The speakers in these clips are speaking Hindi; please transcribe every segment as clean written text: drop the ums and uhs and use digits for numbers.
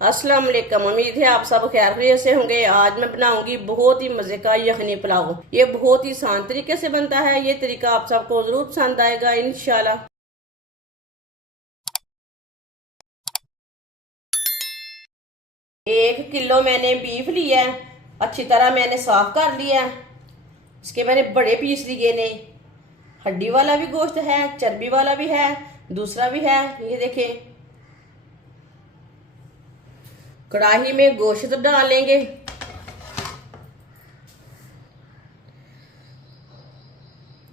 अस्सलाम वालेकुम। उम्मीद है आप सब खैरियत से होंगे। आज मैं बनाऊंगी बहुत ही मजे का यखनी पुलाव। ये बहुत ही आसान तरीके से बनता है। ये तरीका आप सबको जरूर पसंद आएगा इंशाल्लाह। 1 किलो मैंने बीफ लिया है, अच्छी तरह मैंने साफ कर लिया है। इसके मैंने बड़े पीस लिए ने। हड्डी वाला भी गोश्त है, चर्बी वाला भी है, दूसरा भी है। ये देखें। कढ़ाई में गोश्त डालेंगे।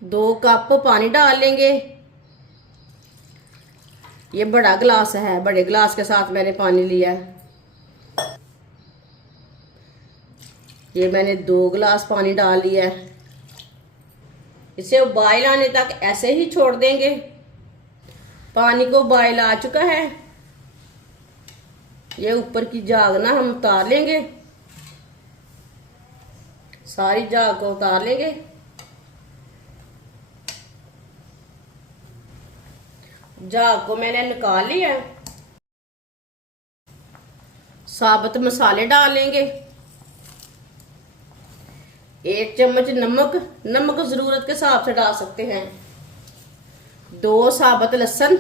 2 कप पानी डाल लेंगे। ये बड़ा गिलास है, बड़े गिलास के साथ मैंने पानी लिया है। ये मैंने 2 गिलास पानी डाल लिया है। इसे उबाल आने तक ऐसे ही छोड़ देंगे। पानी को उबाल आ चुका है। ये ऊपर की झाग ना हम उतार लेंगे, सारी झाग को उतार लेंगे। झाग को मैंने निकाल लिया। साबुत मसाले डाल लेंगे। 1 चम्मच नमक, नमक जरूरत के हिसाब से डाल सकते हैं। 2 साबुत लहसुन,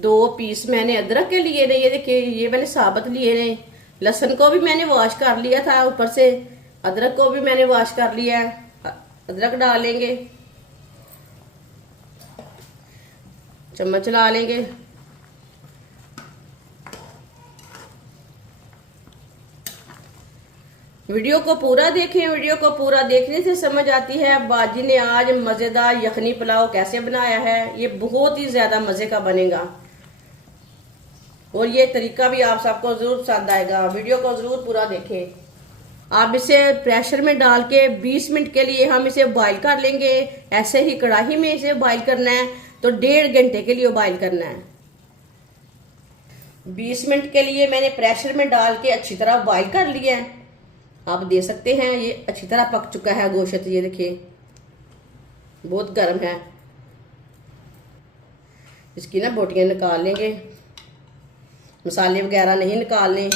2 पीस मैंने अदरक के लिए ने। ये देखिए, ये मैंने साबुत लिए ने। लहसुन को भी मैंने वॉश कर लिया था ऊपर से, अदरक को भी मैंने वॉश कर लिया है। अदरक डालेंगे, चम्मच ला लेंगे। वीडियो को पूरा देखें। वीडियो को पूरा देखने से समझ आती है बाजी ने आज मजेदार यखनी पुलाव कैसे बनाया है। ये बहुत ही ज्यादा मजे का बनेगा और ये तरीका भी आप सबको जरूर पसंद आएगा। वीडियो को जरूर पूरा देखें। आप इसे प्रेशर में डाल के 20 मिनट के लिए हम इसे बॉईल कर लेंगे। ऐसे ही कढ़ाई में इसे बॉईल करना है तो 1.5 घंटे के लिए बॉईल करना है। 20 मिनट के लिए मैंने प्रेशर में डाल के अच्छी तरह बॉईल कर लिया है। आप दे सकते हैं ये अच्छी तरह पक चुका है गोश्त। ये देखिए, बहुत गर्म है। इसकी ना बोटियां निकाल लेंगे, मसाले वगैरह नहीं निकालने।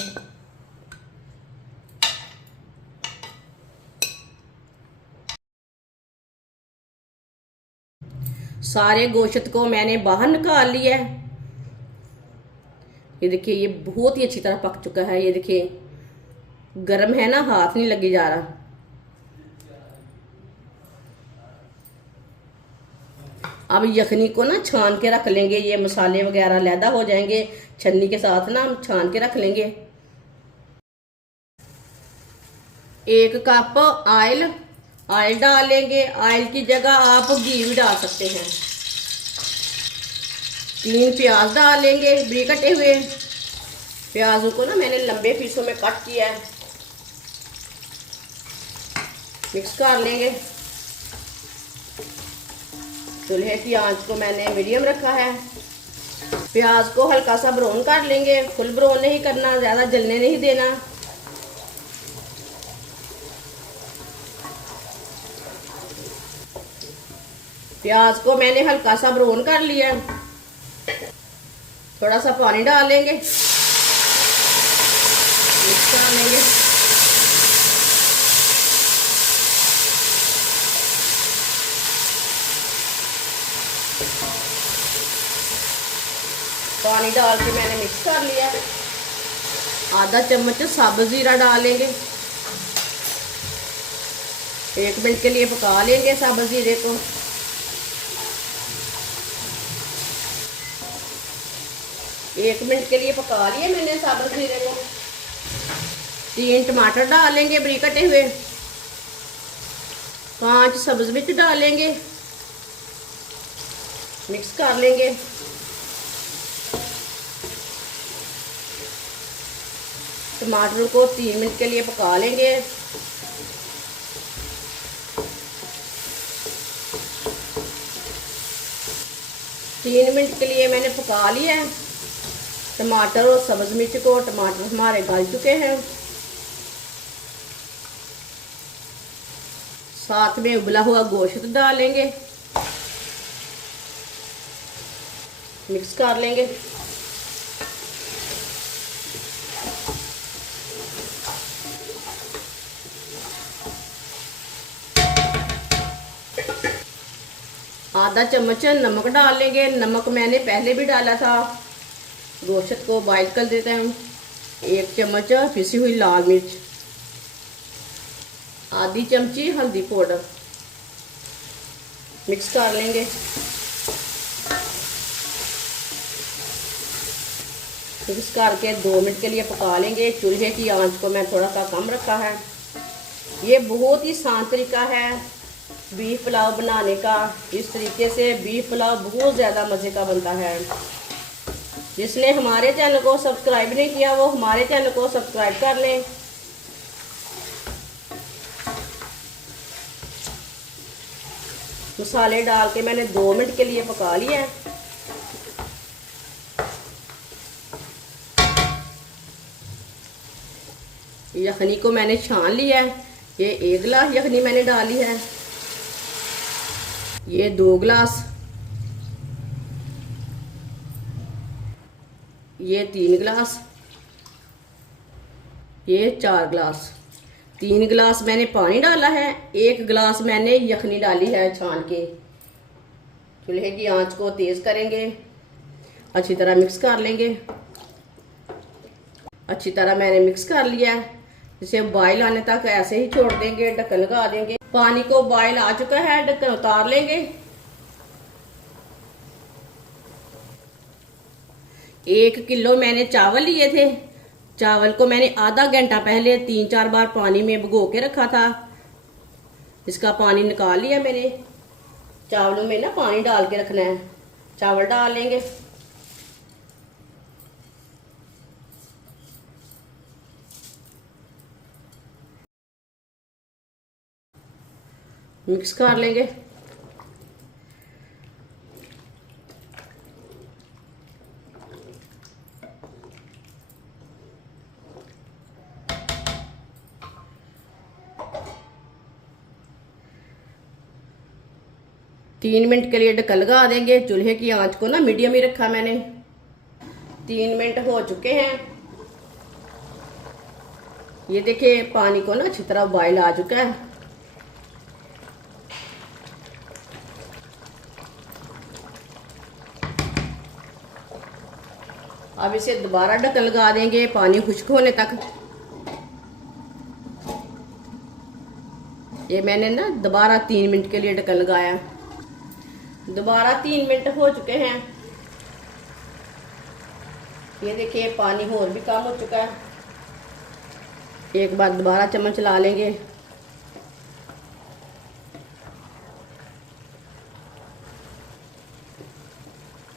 सारे गोश्त को मैंने बाहर निकाल लिया है। ये देखिए, ये बहुत ही अच्छी तरह पक चुका है। ये देखिए, गर्म है ना, हाथ नहीं लगी जा रहा। अब यखनी को ना छान के रख लेंगे। ये मसाले वगैरह अलहदा हो जाएंगे। छन्नी के साथ ना हम छान के रख लेंगे। 1 कप ऑयल डाल लेंगे। ऑयल की जगह आप घी भी डाल सकते हैं। 3 प्याज डाल लेंगे, बारीक कटे हुए। प्याजों को ना मैंने लंबे पीसों में कट किया है। मिक्स कर लेंगे। चूल्हे की आंच को मैंने मीडियम रखा है। प्याज को हल्का सा ब्राउन कर लेंगे, फुल ब्राउन नहीं करना, ज्यादा जलने नहीं देना। प्याज को मैंने हल्का सा ब्राउन कर लिया। थोड़ा सा पानी डाल लेंगे, मिक्स कर लेंगे। पानी डाल के मैंने मिक्स कर लिया। आधा चम्मच साबुत जीरा डाल लेंगे। 1 मिनट के लिए पका लेंगे साबुत जीरे को। 1 मिनट के लिए पका लिया मैंने साबुत जीरे को। 3 टमाटर डाल लेंगे बारीक कटे हुए। 5 सब्ज मिर्च डाल लेंगे, मिक्स कर लेंगे। टमाटर को 3 मिनट के लिए पका लेंगे। तीन मिनट के लिए मैंने पका लिया है टमाटर और सब्ज मिर्च को। टमाटर हमारे गल चुके हैं। साथ में उबला हुआ गोश्त डालेंगे। मिक्स कर लेंगे। आधा चम्मच नमक डाल लेंगे। नमक मैंने पहले भी डाला था। गोश्त को बॉइल कर देते हैं। 1 चम्मच पिसी हुई लाल मिर्च, आधी चमची हल्दी पाउडर, मिक्स कर लेंगे। मिक्स करके 2 मिनट के लिए पका लेंगे। चूल्हे की आंच को मैं थोड़ा सा कम रखा है। ये बहुत ही आसान तरीका है बीफ पुलाव बनाने का। इस तरीके से बीफ पुलाव बहुत ज़्यादा मज़े का बनता है। जिसने हमारे चैनल को सब्सक्राइब नहीं किया वो हमारे चैनल को सब्सक्राइब कर लें। मसाले डाल के मैंने 2 मिनट के लिए पका लिया है। यखनी को मैंने छान लिया है। ये 1 गिलास यखनी मैंने डाली है। ये 2 गिलास, ये 3 गिलास, ये 4 गिलास। 3 गिलास मैंने पानी डाला है। 1 गिलास मैंने यखनी डाली है छान के। चूल्हे की आंच को तेज करेंगे। अच्छी तरह मिक्स कर लेंगे। अच्छी तरह मैंने मिक्स कर लिया है। इसे बॉयल आने तक ऐसे ही छोड़ देंगे। ढक्कन लगा देंगे। पानी को बॉयल आ चुका है। ढक्कन उतार लेंगे। 1 किलो मैंने चावल लिए थे। चावल को मैंने आधा घंटा पहले 3-4 बार पानी में भिगो के रखा था। इसका पानी निकाल लिया मैंने। चावलों में ना पानी डाल के रखना है। चावल डाल लेंगे। मिक्स कर लेंगे। तीन मिनट के लिए ढक्कन लगा देंगे। चूल्हे की आंच को ना मीडियम ही रखा मैंने। 3 मिनट हो चुके हैं। ये देखिए पानी को ना अच्छी तरह बॉयल आ चुका है। अब इसे दोबारा ढक्कन लगा देंगे पानी खुश्क होने तक। ये मैंने ना दोबारा 3 मिनट के लिए ढक्कन लगाया। दोबारा 3 मिनट हो चुके हैं। ये देखिए पानी और भी कम हो चुका है। एक बार दोबारा चम्मच चला लेंगे।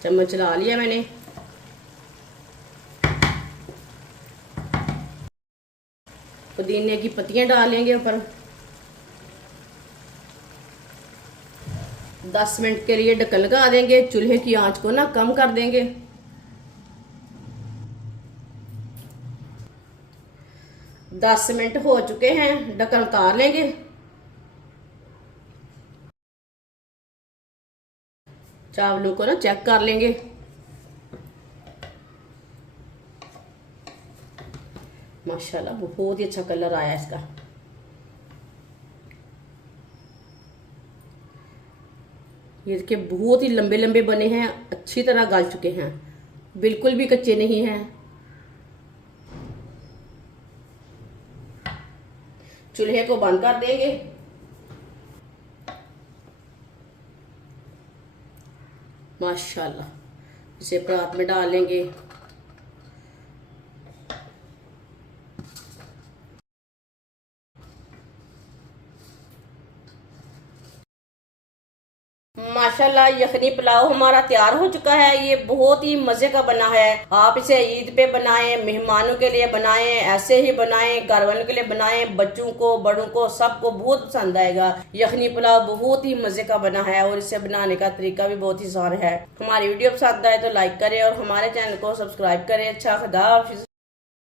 चम्मच चला लिया मैंने। पुदीने की पत्तियां डालेंगे ऊपर। 10 मिनट के लिए ढक्कन लगा देंगे। चूल्हे की आंच को ना कम कर देंगे। 10 मिनट हो चुके हैं। ढक्कन उतार लेंगे। चावलों को ना चेक कर लेंगे। माशाल्लाह बहुत ही अच्छा कलर आया इसका। ये देखिए बहुत ही लंबे लंबे बने हैं। अच्छी तरह गल चुके हैं। बिल्कुल भी कच्चे नहीं हैं। चूल्हे को बंद कर देंगे। माशाल्लाह इसे परात में डाल लेंगे। माशाल्लाह यखनी पुलाव हमारा तैयार हो चुका है। ये बहुत ही मजे का बना है। आप इसे ईद पे बनाएं, मेहमानों के लिए बनाएं, ऐसे ही बनाएं, घर वालों के लिए बनाएं, बच्चों को बड़ों को सबको बहुत पसंद आएगा। यखनी पुलाव बहुत ही मजे का बना है और इसे बनाने का तरीका भी बहुत ही आसान है। हमारी वीडियो पसंद आए तो लाइक करें और हमारे चैनल को सब्सक्राइब करें। अच्छा खुदा हाफिज।